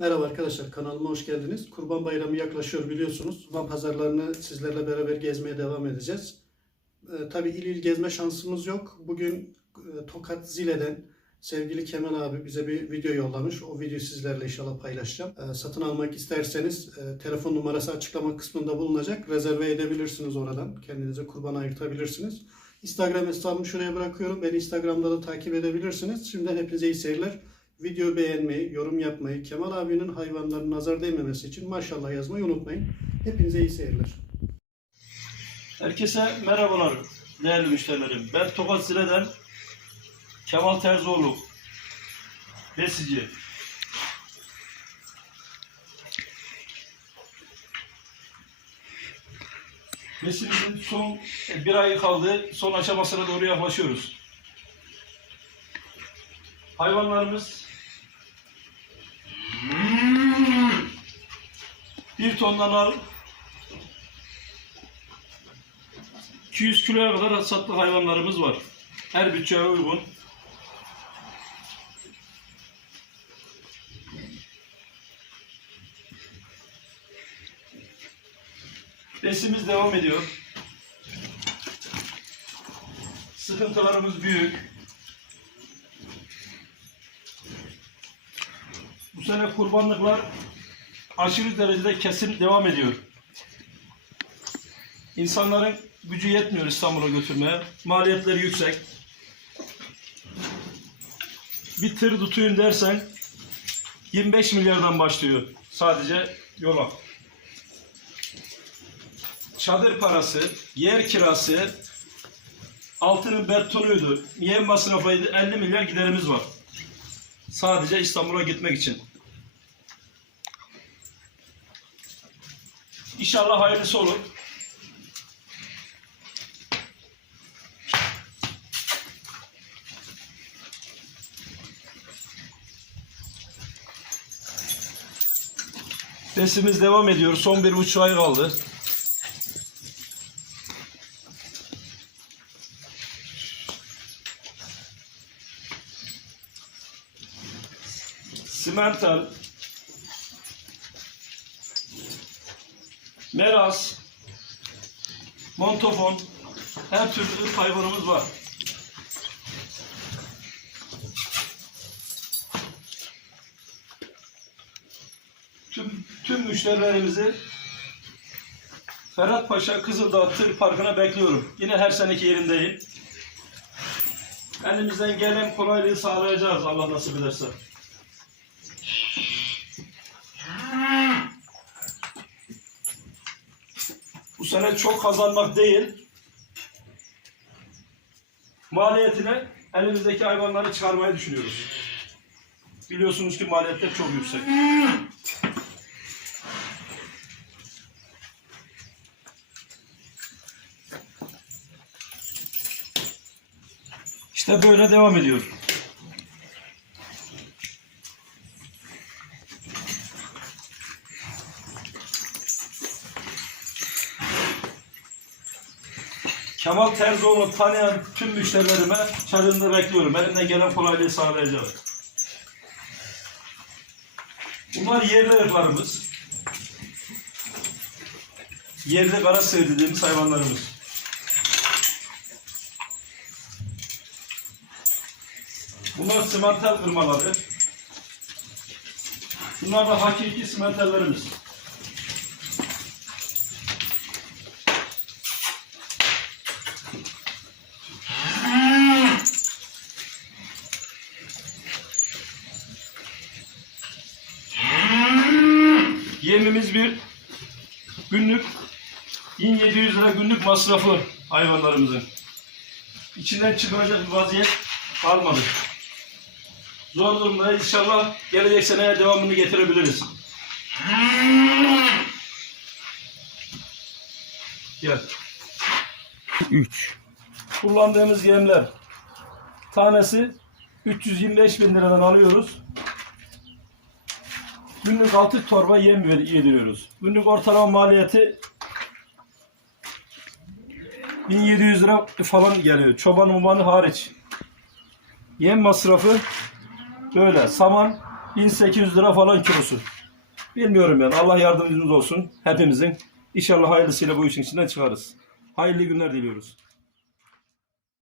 Merhaba arkadaşlar kanalıma hoş geldiniz. Kurban Bayramı yaklaşıyor biliyorsunuz. Kurban pazarlarını sizlerle beraber gezmeye devam edeceğiz. Ee, tabii il il gezme şansımız yok. Bugün e, Tokat Zile'den sevgili Kemal abi bize bir video yollamış. O videoyu sizlerle inşallah paylaşacağım. Ee, satın almak isterseniz e, telefon numarası açıklama kısmında bulunacak. Rezerve edebilirsiniz oradan. Kendinize kurban ayırtabilirsiniz. Instagram hesabımı şuraya bırakıyorum. Beni Instagram'da da takip edebilirsiniz. Şimdiden hepinize iyi seyirler. Video beğenmeyi, yorum yapmayı, Kemal abinin hayvanların nazar değmemesi için maşallah yazmayı unutmayın. Hepinize iyi seyirler. Herkese merhabalar değerli müşterilerim. Ben Tokat Zile'den Kemal Terzioğlu. Besici. Besimizin son bir ay kaldı. Son aşamasına doğru yaklaşıyoruz. Hayvanlarımız bir tondan al 200 kiloya kadar hasatlı hayvanlarımız var. Her bütçeye uygun. Besimiz devam ediyor. Sıkıntılarımız büyük. Sene kurbanlıklar aşırı derecede kesim devam ediyor. İnsanların gücü yetmiyor İstanbul'a götürmeye. Maliyetleri yüksek. Bir tır tutuyun dersen 25 milyardan başlıyor sadece yola. Çadır parası, yer kirası, altının betonuydu, yem masrafıydı 50 milyar giderimiz var. Sadece İstanbul'a gitmek için. İnşallah hayırlısı olur. Besimiz devam ediyor. Son bir buçuk ay kaldı. Simental, Meras, Montofon, her türlü hayvanımız var. Tüm, tüm müşterilerimizi Ferhat Paşa Kızıldağ Tır Parkı'na bekliyorum. Yine her seneki yerindeyim. Elimizden gelen kolaylığı sağlayacağız Allah nasip ederse. Sene çok kazanmak değil, maliyetine elimizdeki hayvanları çıkarmayı düşünüyoruz. Biliyorsunuz ki maliyetler çok yüksek. İşte böyle devam ediyor. Kemal Terzioğlu tanıyan tüm müşterilerime çadırında bekliyorum. Elimden gelen kolaylığı sağlayacağım. Bunlar yerli ırklarımız. Yerli kara sığır hayvanlarımız. Bunlar simental kırmaları. Bunlar da hakiki simentallerimiz. Yemimiz bir günlük 1700 lira günlük masrafı hayvanlarımızın. İçinden çıkacak bir vaziyet kalmadı. Zor durumda inşallah gelecek seneye devamını getirebiliriz. Gel. 3. Kullandığımız yemler tanesi 325 bin liradan alıyoruz. Günlük 6 torba yem yediriyoruz. Günlük ortalama maliyeti 1700 lira falan geliyor. Çoban umanı hariç. Yem masrafı böyle. Saman 1800 lira falan kilosu. Bilmiyorum yani. Allah yardımcımız olsun hepimizin. İnşallah hayırlısıyla bu işin içinden çıkarız. Hayırlı günler diliyoruz.